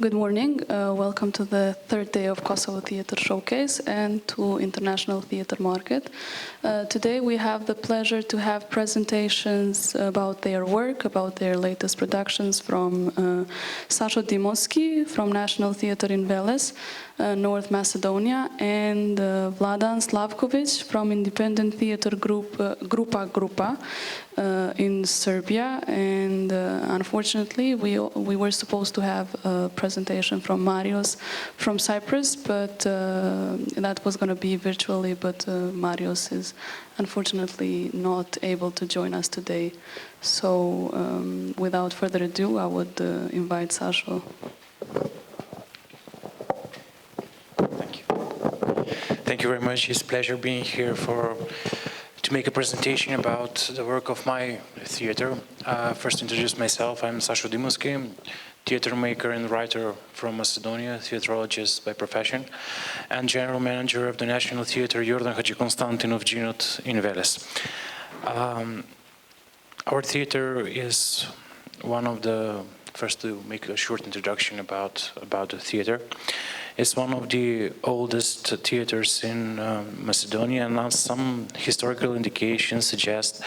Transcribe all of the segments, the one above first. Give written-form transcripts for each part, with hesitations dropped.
Good morning. Welcome to the third day of Kosovo Theatre Showcase and to International Theatre Market. Today we have the pleasure to have presentations about their work, about their latest productions from Sasho Dimoski from National Theatre in Veles, North Macedonia, and Vladan Slavkovic from independent theatre group Groupa in Serbia. And unfortunately, we were supposed to have a presentation from Marios from Cyprus, but that was going to be virtually, but Marios is unfortunately not able to join us today. So without further ado, I would invite Sasho. Thank you very much. It's a pleasure being here to make a presentation about the work of my theater. First introduce myself. I'm Sasho Dimoski, theater maker and writer from Macedonia, theatrologist by profession, and general manager of the National Theatre Jordan Hadjikonstantinov Ginot in Veles. Our theater is one of the, first to make a short introduction about the theater. It's one of the oldest theaters in Macedonia, and some historical indications suggest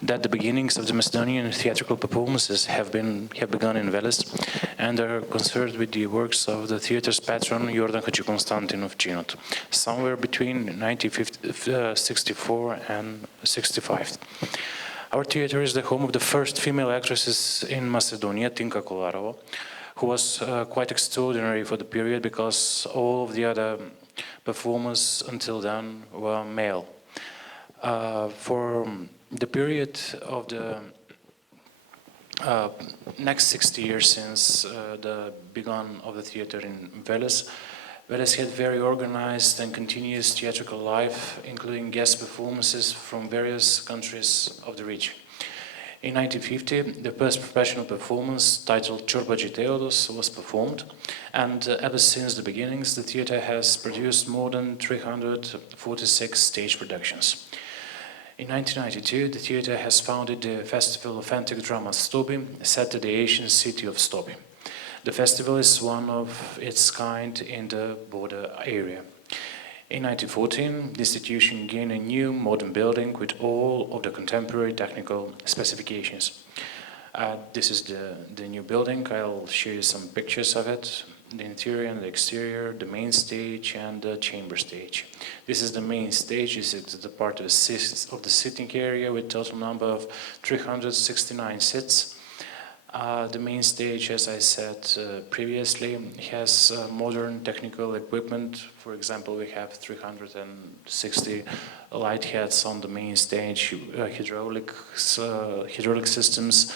that the beginnings of the Macedonian theatrical performances have begun in Veles and are concerned with the works of the theater's patron Jordan Hadjikonstantinov Ginot, somewhere between 1964 and 65. Our theater is the home of the first female actresses in Macedonia, Tinka Kolarova, who was quite extraordinary for the period because all of the other performers until then were male. For the period of the next 60 years since the begun of the theater in Veles, Veles had very organized and continuous theatrical life, including guest performances from various countries of the region. In 1950, the first professional performance, titled Čorbađi Teodos, was performed, and ever since the beginnings, the theatre has produced more than 346 stage productions. In 1992, the theatre has founded the Festival of Antique Drama Stobi, set to the ancient city of Stobi. The festival is one of its kind in the border area. In 1914, the institution gained a new modern building with all of the contemporary technical specifications. This is the new building. I'll show you some pictures of it, the interior and the exterior, the main stage and the chamber stage. This is the main stage. This is the part of the sitting area with total number of 369 seats. The main stage, as I said previously, has modern technical equipment. For example, we have 360 light heads on the main stage, hydraulic systems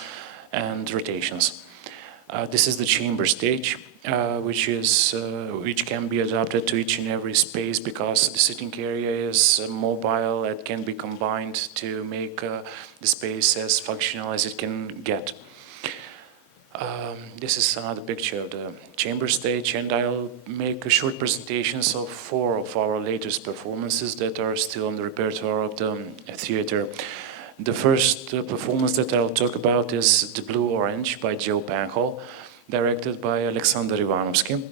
and rotations. This is the chamber stage, which can be adapted to each and every space because the sitting area is mobile. It can be combined to make the space as functional as it can get. This is another picture of the chamber stage, and I'll make a short presentations of 4 of our latest performances that are still on the repertoire of the theater. The first performance that I'll talk about is The Blue Orange by Joe Penhall, directed by Alexander Ivanovsky.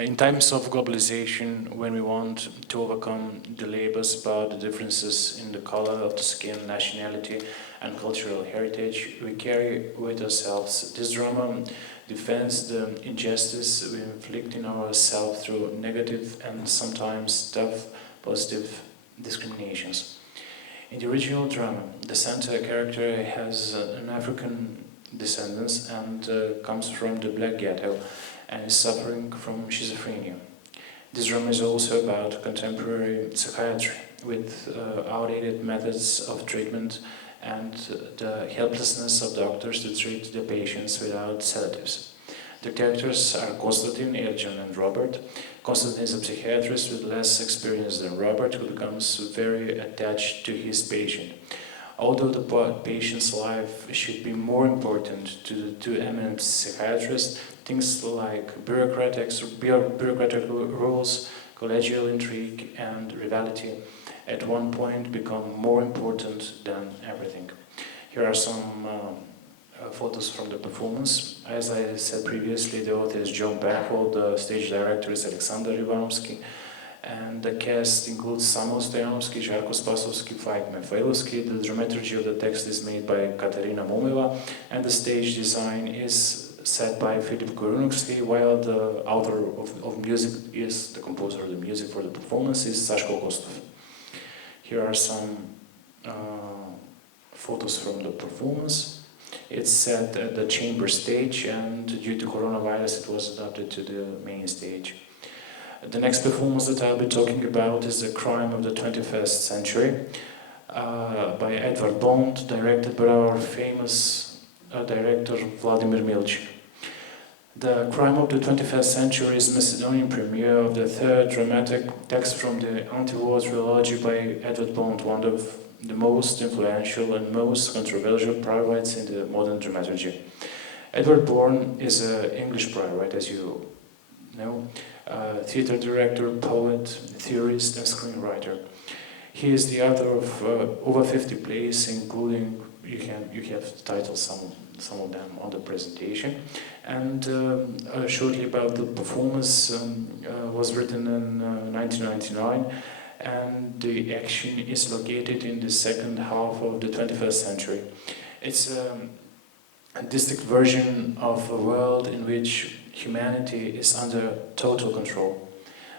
In times of globalization, when we want to overcome the labels about the differences in the color of the skin, nationality, and cultural heritage, we carry with ourselves this drama defends the injustice we inflict in ourselves through negative and sometimes tough positive discriminations. In the original drama, the center character has an African descendants and comes from the Black Ghetto and is suffering from schizophrenia. This drama is also about contemporary psychiatry with outdated methods of treatment and the helplessness of doctors to treat the patients without sedatives. The characters are Konstantin, Ercan, and Robert. Konstantin is a psychiatrist with less experience than Robert, who becomes very attached to his patient. Although the patient's life should be more important to the two eminent psychiatrists, things like bureaucratic rules, collegial intrigue, and rivalry at one point become more important than everything. Here are some photos from the performance. As I said previously, the author is John Penfold, the stage director is Alexander Ivanovsky, and the cast includes Samo Stoyanovsky, Žarko Spasovsky, Vajk Mihailovsky. The dramaturgy of the text is made by Katarina Momeva, and the stage design is set by Filip Korunovsky, while the author of music is the composer of the music for the performance is Sasho. Here are some photos from the performance. It's set at the chamber stage, and due to coronavirus it was adapted to the main stage. The next performance that I'll be talking about is The Crime of the 21st Century by Edward Bond, directed by our famous director Vladimir Milchin. The Crime of the 21st Century is a Macedonian premiere of the third dramatic text from the anti-war trilogy by Edward Bond, one of the most influential and most controversial playwrights in the modern dramaturgy. Edward Bond is an English playwright, as you know, theatre director, poet, theorist, and screenwriter. He is the author of over 50 plays, including, you have titled some of them on the presentation. And shortly about the performance, was written in 1999, and the action is located in the second half of the 21st century. It's a distinct version of a world in which humanity is under total control.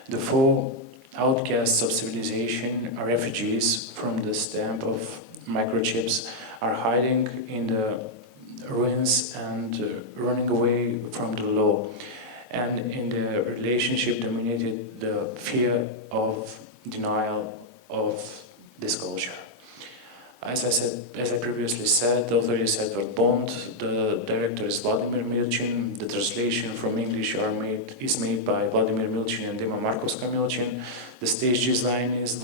The four outcasts of civilization, refugees from the stamp of microchips, are hiding in the ruins and running away from the law. And in the relationship dominated the fear of denial of disclosure. As I previously said, the author is Edward Bond, the director is Vladimir Milchin, the translation from English is made by Vladimir Milchin and Dima Markovska-Milchin, the stage design is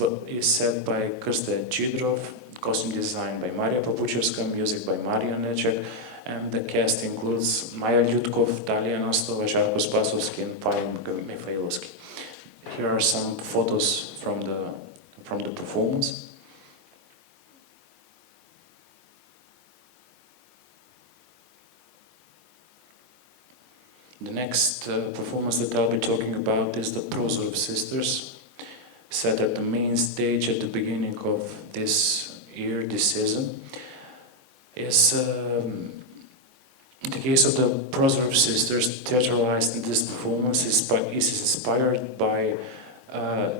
set by Krsta Chidrov, costume design by Maria Popuchevska, music by Maria Neček, and the cast includes Maya Lyudkov, Talia Nastova, Žarko Spasovsky, and Vajk Mihailovsky. Here are some photos from the performance. The next performance that I'll be talking about is The Prozor of Sisters, set at the main stage at the beginning of this year, this season. Is the case of The Prozor of Sisters, theatralized in this performance, is inspired by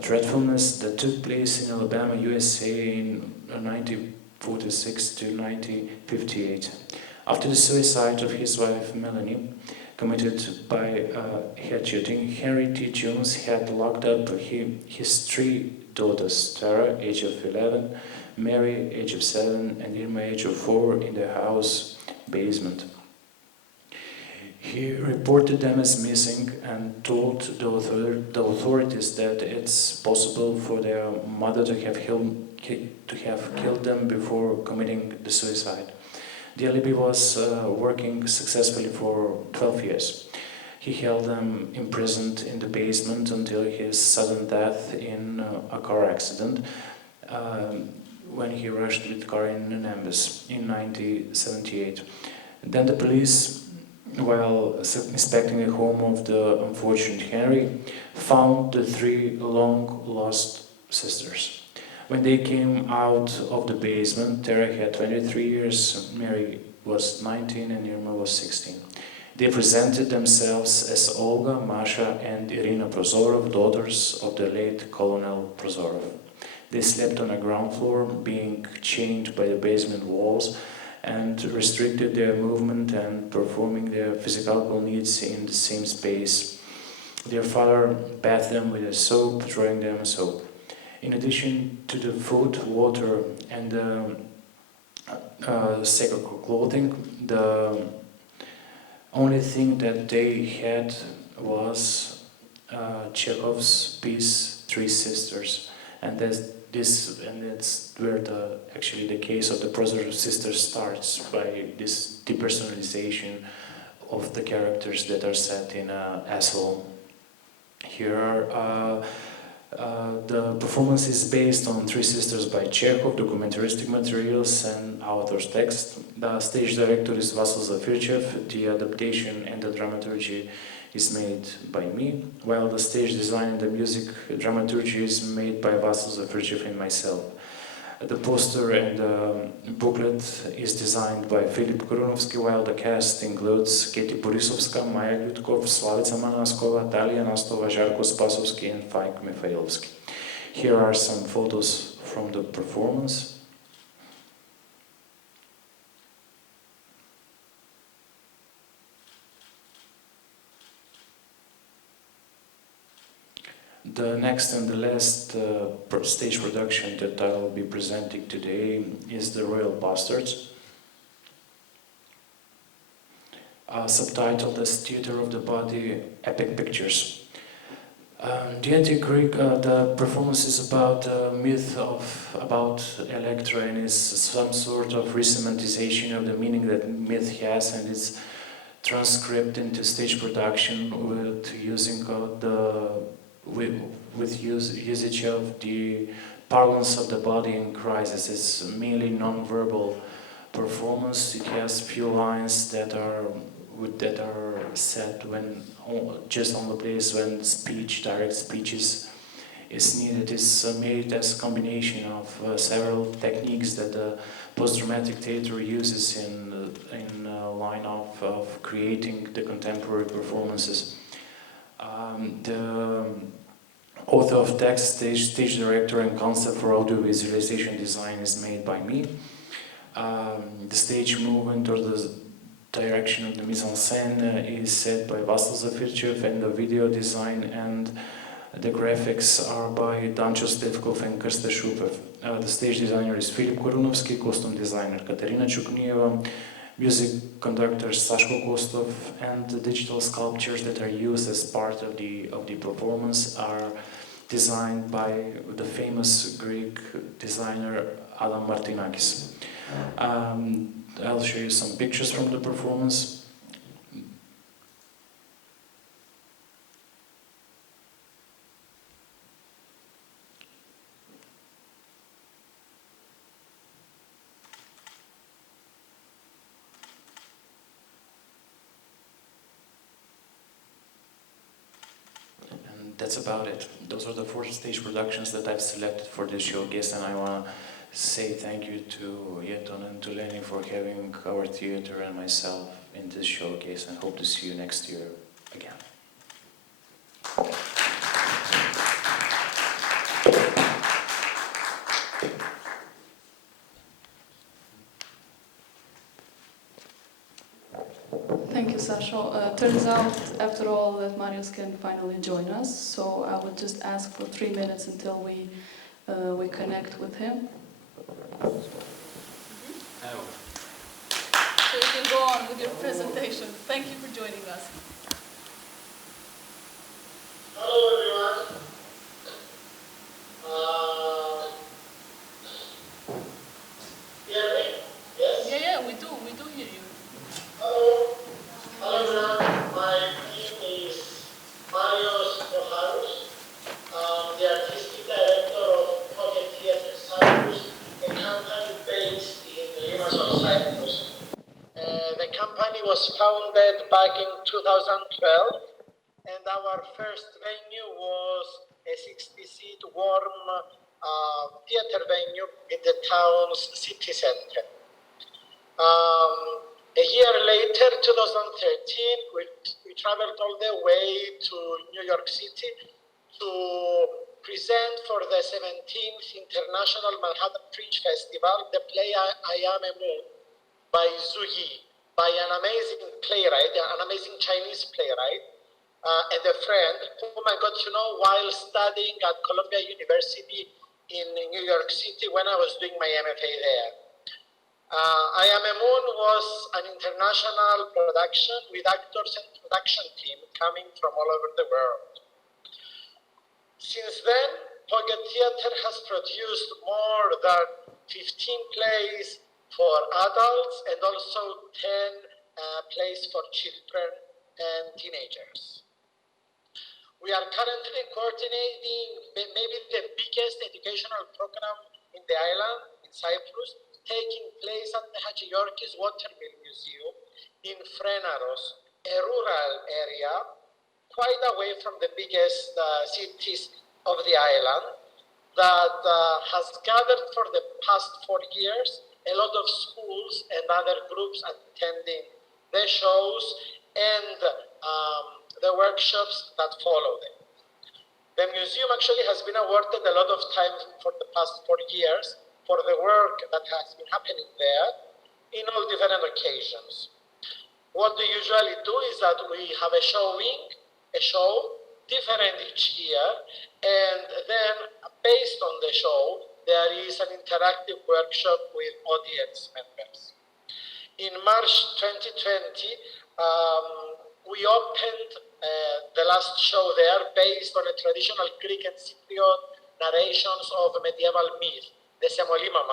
dreadfulness that took place in Alabama, USA in 1946 to 1958. After the suicide of his wife Melanie, committed by head shooting, Henry T. Jones had locked up his three daughters, Tara, age of 11, Mary, age of 7, and Irma, age of 4, in the house basement. He reported them as missing and told the authorities that it's possible for their mother to have killed them before committing the suicide. The alibi was working successfully for 12 years. He held them imprisoned in the basement until his sudden death in a car accident when he rushed with the car in an ambush in 1978. Then the police, while inspecting the home of the unfortunate Henry, found the three long-lost sisters. When they came out of the basement, Tara had 23 years, Mary was 19, and Irma was 16. They presented themselves as Olga, Masha, and Irina Prozorov, daughters of the late Colonel Prozorov. They slept on the ground floor, being chained by the basement walls, and restricted their movement and performing their physical needs in the same space. Their father bathed them with a soap, drying them soap. In addition to the food, water, and sacred clothing, the only thing that they had was Chekhov's piece, Three Sisters, and that's where the case of the Prozor sisters starts, by this depersonalization of the characters that are set in asylum. Here are The performance is based on Three Sisters by Chekhov, documentaristic materials and author's text. The stage director is Vasil Zafirchev, the adaptation and the dramaturgy is made by me, while the stage design and the music dramaturgy is made by Vasil Zafirchev and myself. The poster and the booklet is designed by Filip Korunovsky, while the cast includes Keti Borisovska, Maya Lyudkov, Slavica Manaskova, Talia Nastova, Žarko Spasovsky and Faik Mifailovsky. Here are some photos from the performance. The next and the last stage production that I will be presenting today is The Royal Bastards, subtitled as Theatre of the Body, Epic Pictures. The antique Greek, the performance is about a myth about Electra and is some sort of resemantization of the meaning that myth has, and it's transcribed into stage production with usage of the parlance of the body in crisis. It's mainly non-verbal performance. It has few lines that are said when just on the place when direct speech is needed. It's made as a combination of several techniques that the post-dramatic theater uses in line of creating the contemporary performances. The author of text, stage director and concept for audio visualization design is made by me. The stage movement or the direction of the mise-en-scène is set by Vasil Zafirchev, and the video design and the graphics are by Dancho Stevkov and Kirsta Shupev. The stage designer is Filip Korunovsky, costume designer Katerina Chuknieva, music conductor Sasho Kostov, and the digital sculptures that are used as part of the performance are designed by the famous Greek designer Adam Martinakis. I'll show you some pictures from the performance. That's about it. Those are the 4 stage productions that I've selected for this showcase, and I want to say thank you to Yeton and to Lenny for having our theater and myself in this showcase, and hope to see you next year again. Thank you, Sasho. Turns out, after all, that Marius can finally join us, so I would just ask for 3 minutes until we connect with him. Hello. So you can go on with your presentation. Thank you for joining us. Hello everyone. Hear me? Yes? Yeah, we do hear you. Hello. Hello everyone. My name is Theocharous. I'm the artistic director of Theatre Cyprus, a company based in Limassol, Cyprus. The company was founded back in 2012, and our first venue was a 60-seat warm theater venue in the town's city center. A year later, 2013, we traveled all the way to New York City to present for the 17th International Manhattan Fringe Festival the play I Am a Moon by Zhu Yi, by an amazing playwright, an amazing Chinese playwright, and a friend whom I got to know while studying at Columbia University in New York City when I was doing my MFA there. I Am a Moon was an international production with actors and production team coming from all over the world. Since then, Pocket Theatre has produced more than 15 plays for adults and also 10 plays for children and teenagers. We are currently coordinating maybe the biggest educational program in the island, in Cyprus, taking place at the Hagiorgis Watermill Museum in Frenaros, a rural area quite away from the biggest cities of the island, that has gathered for the past 4 years a lot of schools and other groups attending the shows and the workshops that follow them. The museum actually has been awarded a lot of time for the past 4 years for the work that has been happening there in all different occasions. What we usually do is that we have a show, different each year, and then based on the show, there is an interactive workshop with audience members. In March 2020, we opened the last show there based on a traditional Greek and Cypriot narrations of medieval myth, the Semolina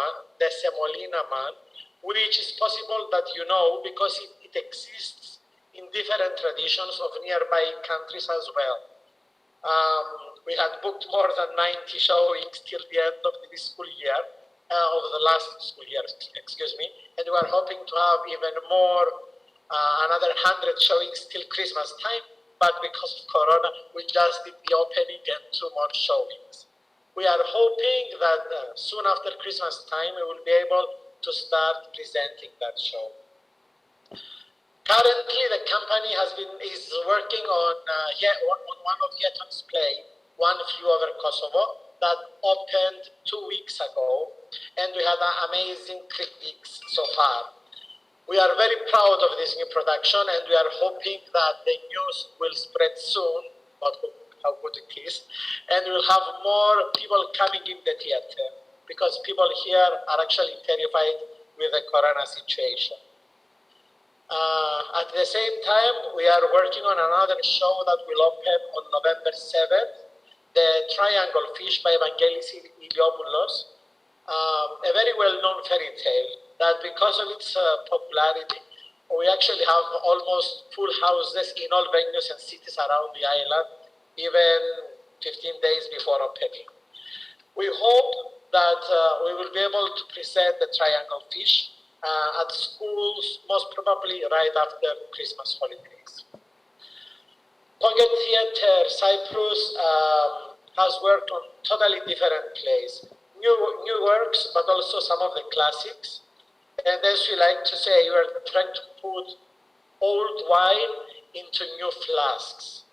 Man, which is possible that you know because it exists in different traditions of nearby countries as well. We had booked more than 90 showings till the end of this school year, of the last school year, excuse me, and we are hoping to have even more, another 100 showings till Christmas time, but because of Corona, we just did the opening and 2 more showings. We are hoping that soon after Christmas time, we will be able to start presenting that show. Currently, the company is working on one of Yeton's play, One Flew Over Kosovo, that opened 2 weeks ago, and we had amazing critics so far. We are very proud of this new production, and we are hoping that the news will spread soon, about how good it is, and we'll have more people coming in the theater, because people here are actually terrified with the Corona situation. At the same time, we are working on another show that will open on November 7th, The Triangle Fish by Evangelis Iliopoulos, a very well-known fairy tale that because of its popularity, we actually have almost full houses in all venues and cities around the island, even 15 days before opening. We hope that we will be able to present The Triangle Fish at schools, most probably right after Christmas holidays. Pocket Theatre Cyprus has worked on totally different plays, new works, but also some of the classics. And as we like to say, we are trying to put old wine into new flasks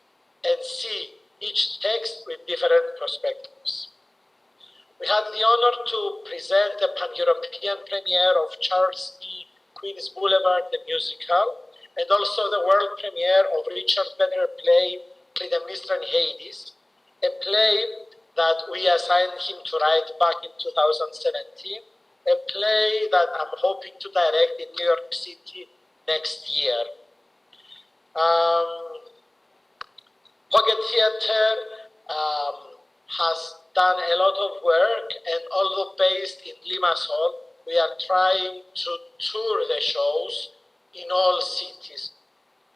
and see each text with different perspectives. We had the honor to present the pan-European premiere of Charles E. Queen's Boulevard, the musical, and also the world premiere of Richard Wagner's play Clytemnestra in Hades, a play that we assigned him to write back in 2017, a play that I'm hoping to direct in New York City next year. Pocket Theatre has done a lot of work, and although based in Limassol, we are trying to tour the shows in all cities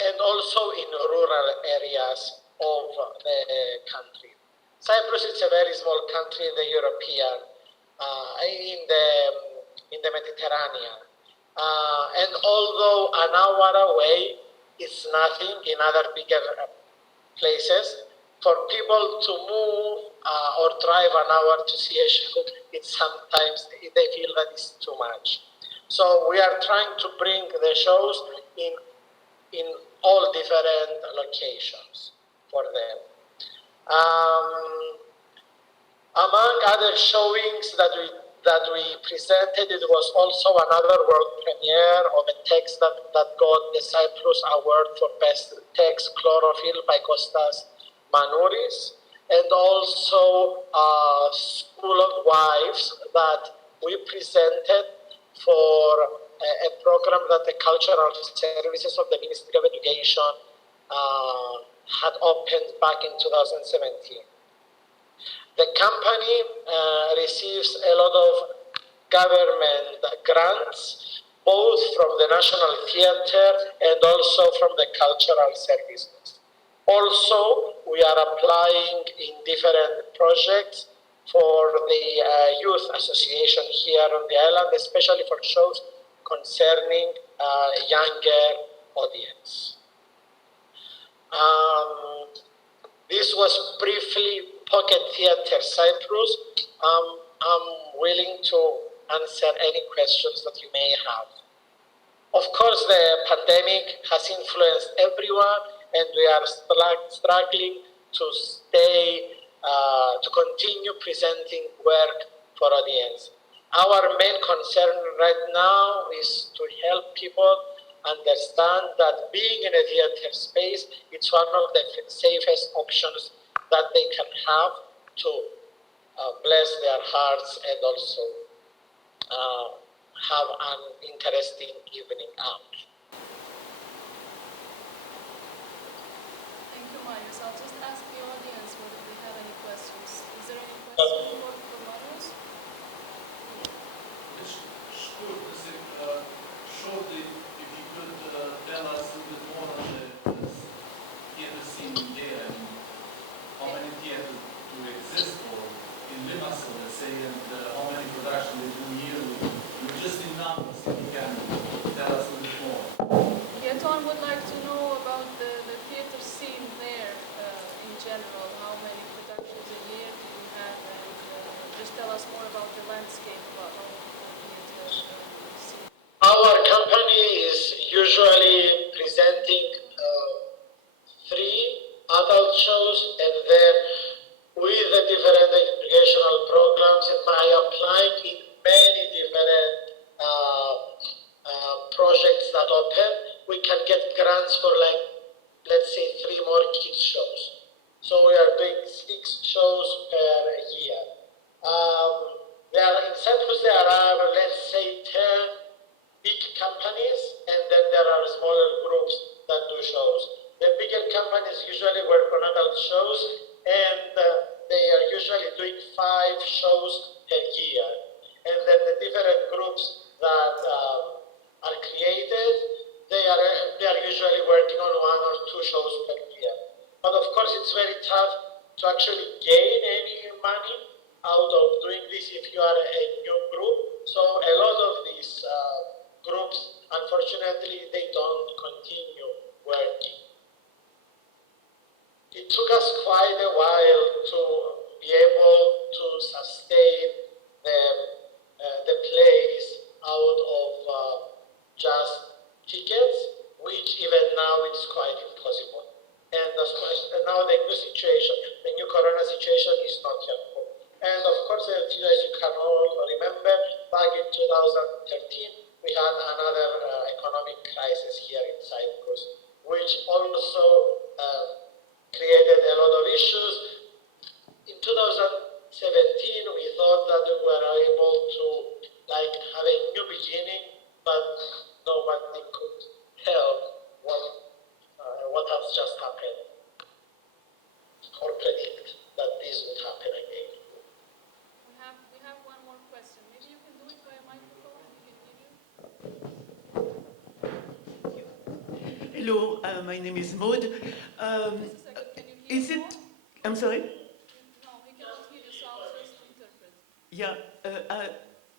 and also in rural areas of the country. Cyprus is a very small country in the European, in the Mediterranean. And although an hour away is nothing in other bigger places, for people to move or drive an hour to see a show, it's sometimes they feel that it's too much. So we are trying to bring the shows in all different locations for them. Among other showings that we presented, it was also another world premiere of a text that got the Cyprus Award for Best Text, Chlorophyll by Kostas Manouris, and also School of Wives that we presented for a program that the Cultural Services of the Ministry of Education had opened back in 2017. The company receives a lot of government grants, both from the National Theatre and also from the Cultural Services. Also, we are applying in different projects for the youth association here on the island, especially for shows concerning younger audience. This was briefly Pocket Theatre Cyprus. I'm willing to answer any questions that you may have. Of course, the pandemic has influenced everyone, and we are struggling to to continue presenting work for audience. Our main concern right now is to help people understand that being in a theater space, it's one of the safest options that they can have to bless their hearts and also have an interesting evening out. Thank you, Marius. I'll just ask the audience whether they have any questions. Is there any question for Marius? Shortly, if you could tell us a bit more on the theater scene there, and how many theaters do exist, or in Limassol, let's say, and how many productions they do yearly. Just in numbers, if you can tell us a bit more. Yeton would like to know about the theater scene there in general. How many productions a year do you have? And just tell us more about the landscape of the theater scene. Our company is usually presenting 3 adult shows, and then with the different educational programs and by applying in many different projects that open, we can get grants for, like, let's say 3 more kids shows. So we are doing 6 shows per year. In Cyprus there are, let's say, 10 big companies, and then there are smaller groups that do shows. The bigger companies usually work on adult shows, and they are usually doing 5 shows per year. And then the different groups that are created, they are usually working on 1 or 2 shows per year. But of course, it's very tough to actually gain any money out of doing this if you are a new group. So a lot of these groups, unfortunately, they don't continue working. It took us quite a while to be able to sustain the plays out of just tickets, which even now is quite impossible. And now the new situation, the new corona situation is not helpful. And of course, as you can all remember, back in 2013, we had another economic crisis here in Cyprus, which also created a lot of issues. In 2017, we thought that we were able to have a new beginning, but nobody could tell what has just happened or predict that this would happen again. We have one more question. Maybe you can do it by a microphone. Hello, my name is Maud. Just a second, can you hear Is it? more? I'm sorry? No, we cannot hear you, so I'll just interpret. Yeah.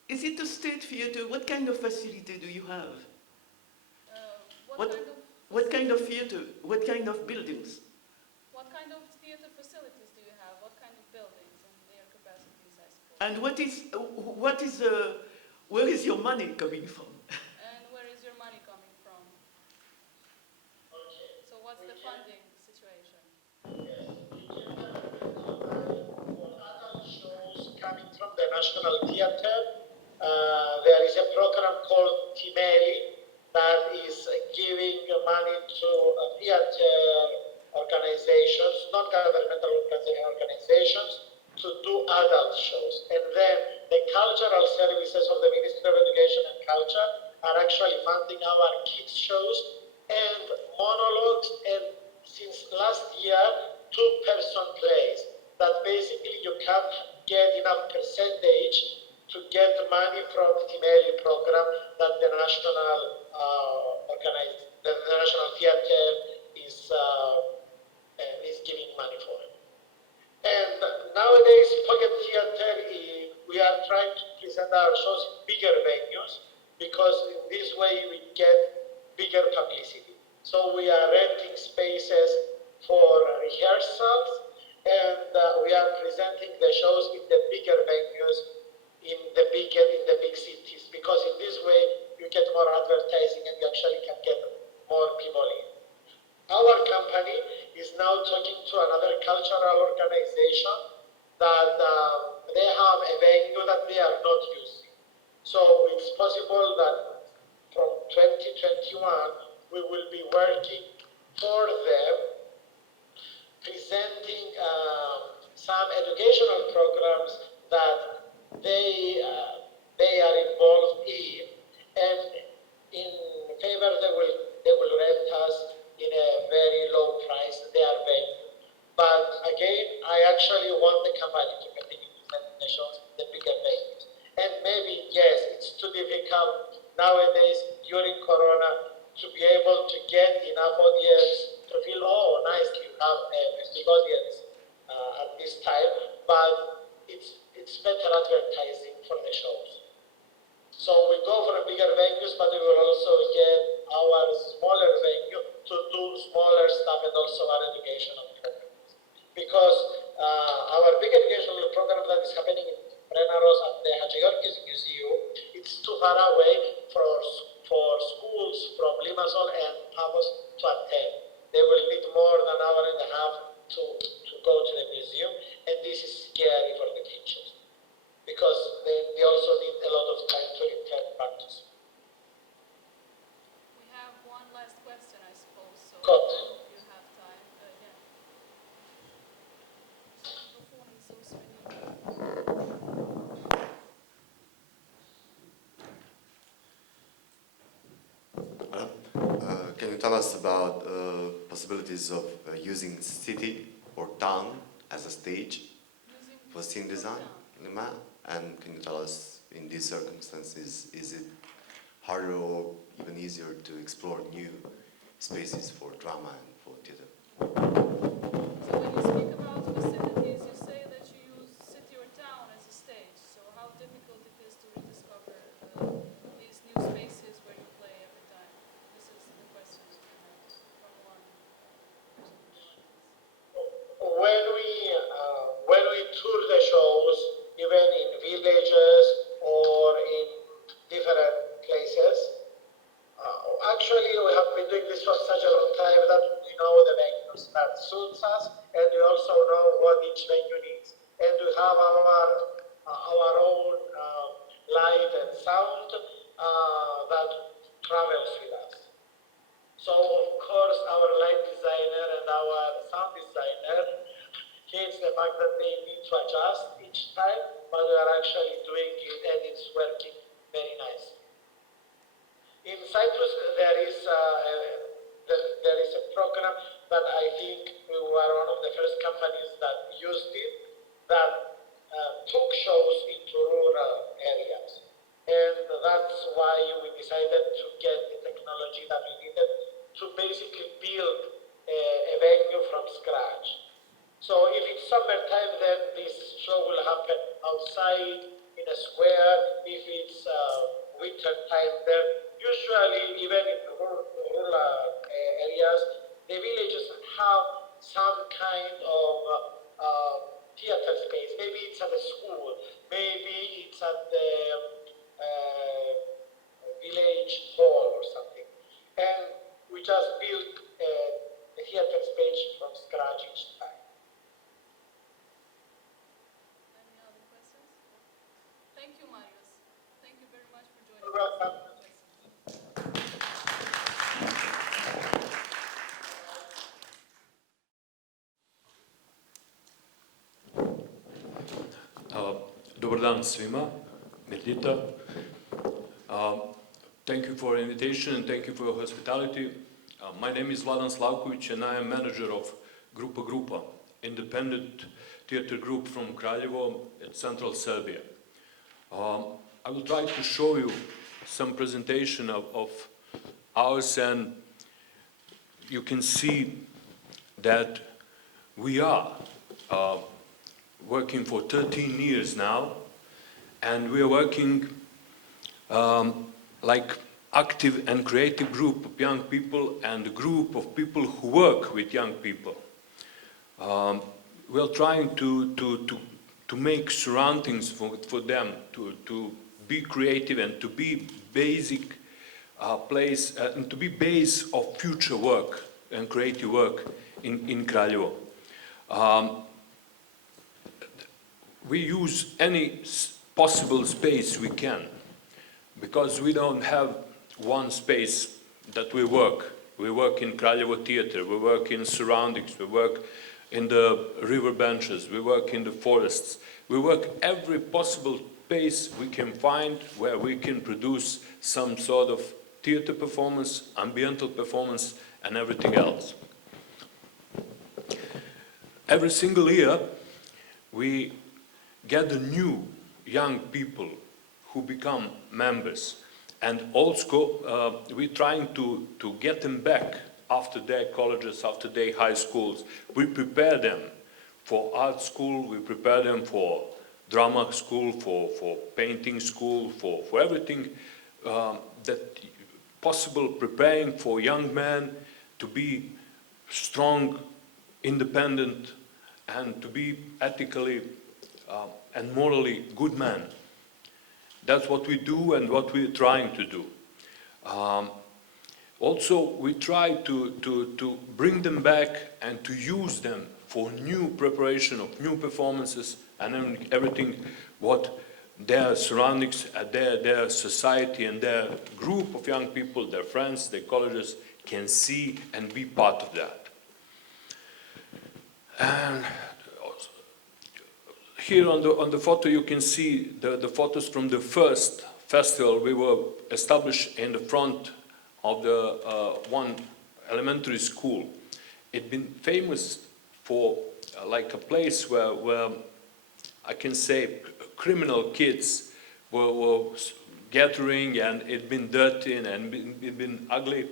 Is it a state theater? What kind of facility do you have? What kind of theater? What kind of buildings? What kind of theater facilities do you have? What kind of buildings and their capacities, I suppose? And where is your money coming from? And where is your money coming from? Okay. So what's the funding situation? For adult shows coming from the National Theatre, there is a program called Timeli that is giving money to theatre organizations, non-governmental organizations, to do adult shows. And then the cultural services of the Ministry of Education and Culture are actually funding our kids shows and monologues, and since last year, 2-person plays that basically you can't get enough percentage to get money from the Timeli program that the National Theatre is giving money for it. And nowadays, pocket theater, we are trying to present our shows in bigger venues because in this way we get bigger publicity. So we are renting spaces for rehearsals, and we are presenting the shows in the bigger venues in the big cities, because in this way you get more advertising and you actually can get more people in. Our company is now talking to another cultural organization that they have a venue that they are not using. So it's possible that from 2021 we will be working for them, presenting some educational programs that they are involved in, and in favor they will rent us in a very low price their venue. But again, I actually want the company to continue presenting the shows in the bigger venues. And maybe, yes, it's too difficult nowadays during Corona to be able to get enough audience to feel, oh, nice, you have a big audience at this time, but it's better advertising for the shows. So we go for bigger venues, but we will also get our smaller venue to do smaller stuff and also our educational programs. Because our big educational program that is happening in Prenaros at the Hadjigeorgis Museum, it's too far away for schools from Limassol and Paphos to attend. They will need more than an hour and a half to go to the museum, and this is scary for the teachers, because they also need a lot of time to return back to school. We have one last question, I suppose. So Got. you have time. Yeah. Can you tell us about possibilities of using city or town as a stage for scene design? And can you tell us, in these circumstances, is it harder or even easier to explore new spaces for drama and for theater? So when you speak about facilities, you say that you use city or town as a stage. So how difficult it is to rediscover these new spaces where you play every time? This is the question from one person. When we tour the shows, even in villages or in different places, actually we have been doing this for such a long time that we know the venues that suits us, and we also know what each venue needs. And we have our own light and sound that travels with us. So of course our light designer and our sound designer hates the fact that they need to adjust each time, but we are actually doing it and it's working very nicely. In Cyprus there is a program that I think we were one of the first companies that used it, that took shows into rural areas. And that's why we decided to get the technology that we needed to basically build a venue from scratch. So if it's summertime, then this show will happen outside in a square. If it's winter time, then usually even in rural areas, the villages have some kind of theater space. Maybe it's at a school, maybe it's at the village hall or something. And we just built a theater space from scratch each time. Any other questions? Thank you, Marius. Thank you very much for joining You're welcome. us. Dobar dan svima, Medlita. Thank you for the invitation and thank you for your hospitality. My name is Vladan Slavkovic and I am manager of Groupa, independent theater group from Kraljevo at Central Serbia. I will try to show you some presentation of ours, and you can see that we are working for 13 years now, and we are working like active and creative group of young people and a group of people who work with young people. We are trying to make surroundings for them to be creative and to be basic place and to be base of future work and creative work in Kraljevo. We use any possible space we can, because we don't have one space that we work. We work in Kraljevo Theatre, we work in surroundings, we work in the river benches, we work in the forests. We work every possible space we can find where we can produce some sort of theatre performance, ambiental performance, and everything else. Every single year, we gather new young people who become members, and also we're trying to get them back after their colleges, after their high schools. We prepare them for art school, we prepare them for drama school, for painting school, for everything that possible, preparing for young men to be strong, independent, and to be ethically and morally good men. That's what we do and what we're trying to do. Also, we try to bring them back and to use them for new preparation of new performances and everything what their surroundings, their society and their group of young people, their friends, their colleges can see and be part of that. And here on the photo you can see the photos from the first festival. We were established in the front of the one elementary school. It's been famous for like a place where I can say criminal kids were gathering, and it's been dirty and it's been ugly.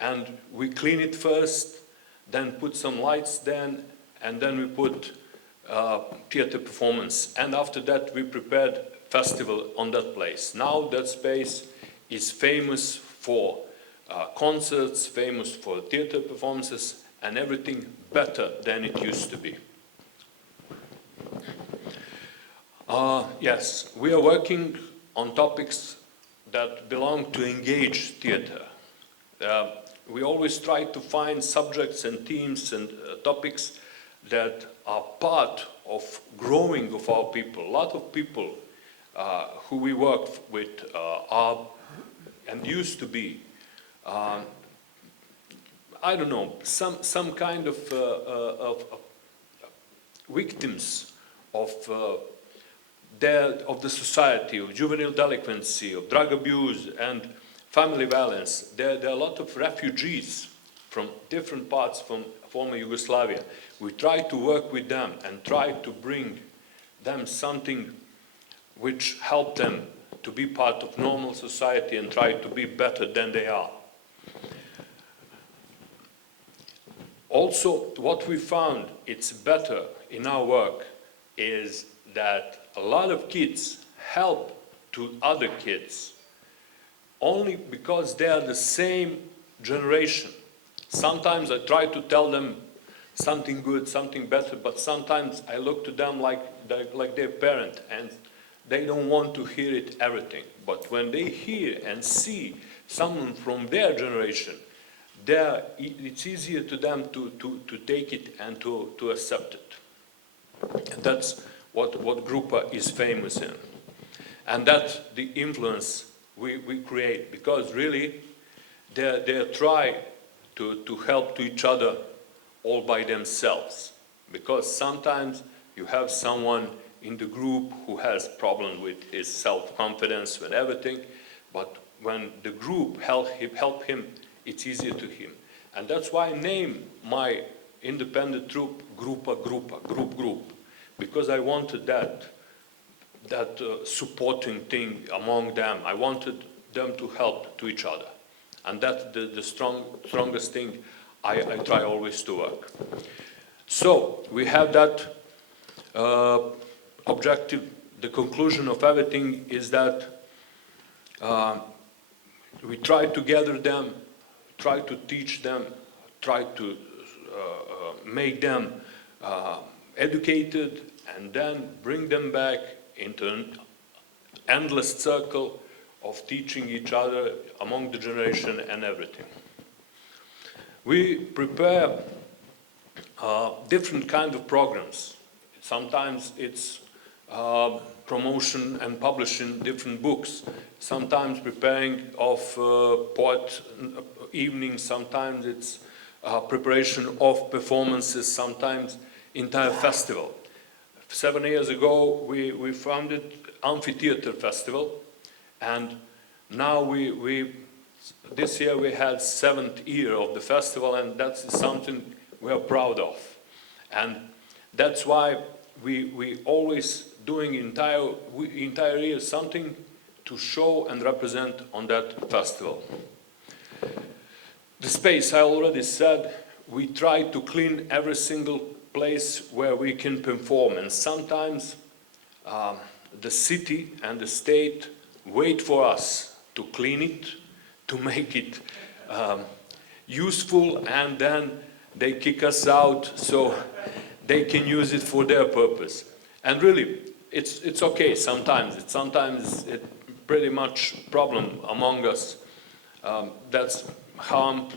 And we clean it first, then put some lights then, and then we put theater performance. And after that we prepared festival on that place. Now that space is famous for concerts, famous for theater performances, and everything better than it used to be. Yes, we are working on topics that belong to engage theater. We always try to find subjects and themes and topics that are part of growing of our people. A lot of people who we work with are and used to be, I don't know, some kind of victims of the society, of juvenile delinquency, of drug abuse and family violence. There are a lot of refugees from different parts from former Yugoslavia. We try to work with them and try to bring them something which help them to be part of normal society and try to be better than they are. Also, what we found it's better in our work is that a lot of kids help to other kids only because they are the same generation. Sometimes I try to tell them something good, something better, but sometimes I look to them like their parent, and they don't want to hear it everything. But when they hear and see someone from their generation, it's easier to them to take it and to accept it. And that's what Groupa is famous in. And that's the influence we create, because really they try to help to each other all by themselves. Because sometimes you have someone in the group who has problem with his self-confidence and everything, but when the group help him, it's easier to him. And that's why I name my independent troupe Groupa, group, because I wanted that supporting thing among them. I wanted them to help to each other. And that's the strongest thing I try always to work. So we have that objective. The conclusion of everything is that we try to gather them, try to teach them, try to make them educated, and then bring them back into an endless circle of teaching each other among the generation and everything. We prepare different kind of programs. Sometimes it's promotion and publishing different books, sometimes preparing of poet evenings, sometimes it's preparation of performances, sometimes entire festival. 7 years ago we founded Amphitheater Festival, and now this year we had 7th year of the festival, and that's something we are proud of. And that's why we always doing entire year something to show and represent on that festival. The space, I already said, we try to clean every single place where we can perform, and sometimes the city and the state wait for us to clean it, to make it useful, and then they kick us out so they can use it for their purpose. And really, it's okay sometimes. Sometimes it's pretty much problem among us. That's how I'm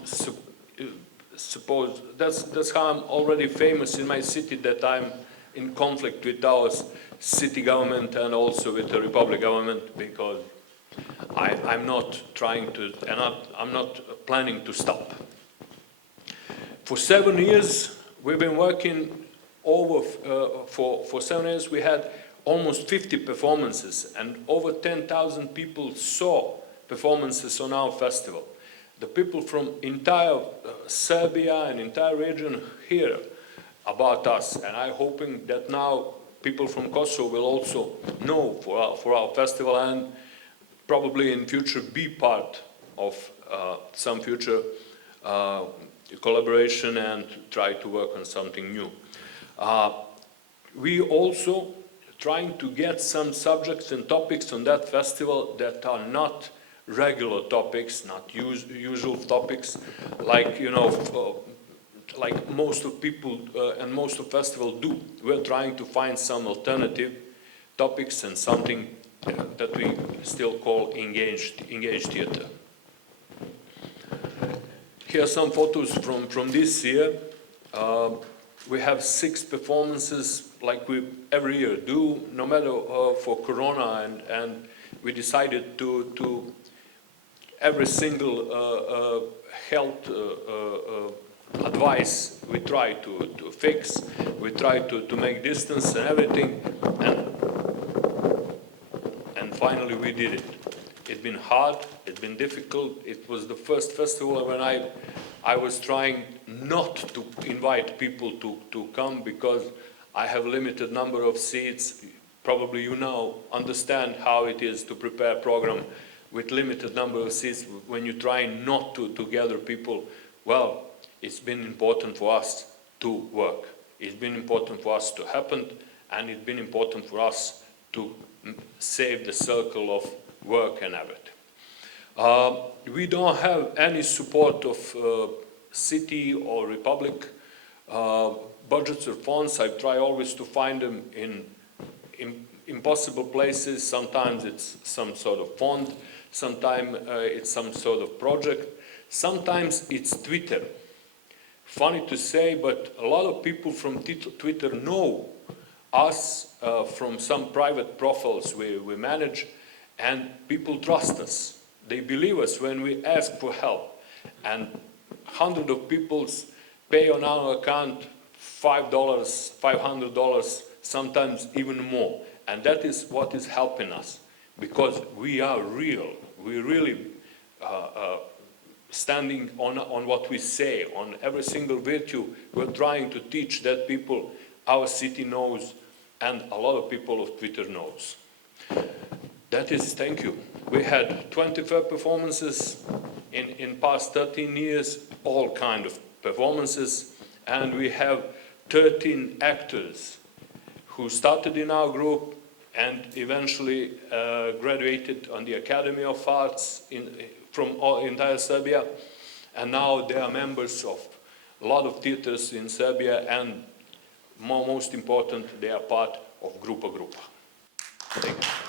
that's how I'm already famous in my city, that I'm in conflict with our city government and also with the Republic government, because I'm not trying to, and I'm not planning to stop. For 7 years, we've been working for 7 years, we had almost 50 performances, and over 10,000 people saw performances on our festival. The people from entire Serbia and entire region hear about us, and I'm hoping that now people from Kosovo will also know for our festival, and probably in future be part of some future collaboration and try to work on something new. We also trying to get some subjects and topics on that festival that are not regular topics, not usual topics, like, you know, like most of people and most of festival do. We're trying to find some alternative topics and something that we still call engaged theater. Here are some photos from this year. We have 6 performances like we every year do, no matter for Corona, and we decided to every single health advice we try to fix, we try to make distance and everything, and finally we did it. It's been hard, it's been difficult. It was the first festival when I was trying not to invite people to come, because I have limited number of seats. Probably you now understand how it is to prepare a program with limited number of seats when you try not to gather people. Well, it's been important for us to work. It's been important for us to happen, and it's been important for us to save the circle of work and everything. We don't have any support of city or republic budgets or funds. I try always to find them in impossible places. Sometimes it's some sort of fund, sometimes it's some sort of project, sometimes it's Twitter. Funny to say, but a lot of people from Twitter know us from some private profiles we manage, and people trust us. They believe us when we ask for help, and hundreds of people pay on our account $5, $500, sometimes even more. And that is what is helping us, because we are real. We really standing on what we say, on every single virtue. We're trying to teach that people our city knows, and a lot of people of Twitter knows. That is, thank you. We had 25 performances in past 13 years, all kind of performances, and we have 13 actors who started in our group and eventually graduated on the Academy of Arts from entire Serbia. And now they are members of a lot of theaters in Serbia, and most important, they are part of Groupa. Thank you.